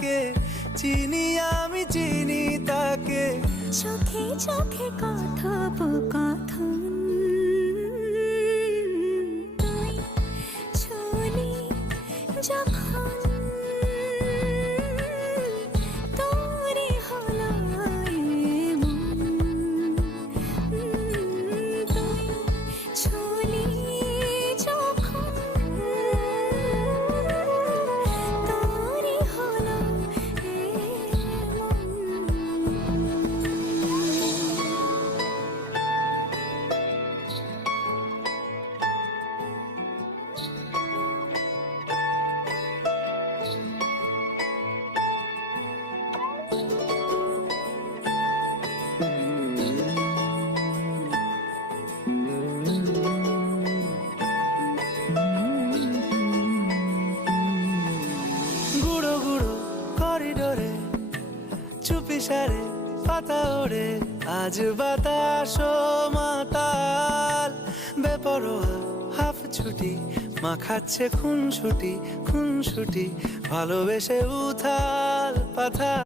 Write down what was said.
তাকে, চিনি আমি চিনি তাকে। চোখে চোখে কথোপকথন, তুই ছুলি যখন, তোরই হলো এমন। তুই ছুলি যখন, তোরই হলো এমন। গুঁড়ো গুঁড়ো করিডোরে চুপি সারে পাতা ওড়ে, আজ বাতাস মাতাল বেপরোয়া হাফ ছুটি, মাখাচ্ছে খুনসুটি খুনসুটি, ভালোবেসে উথাল পাথাল।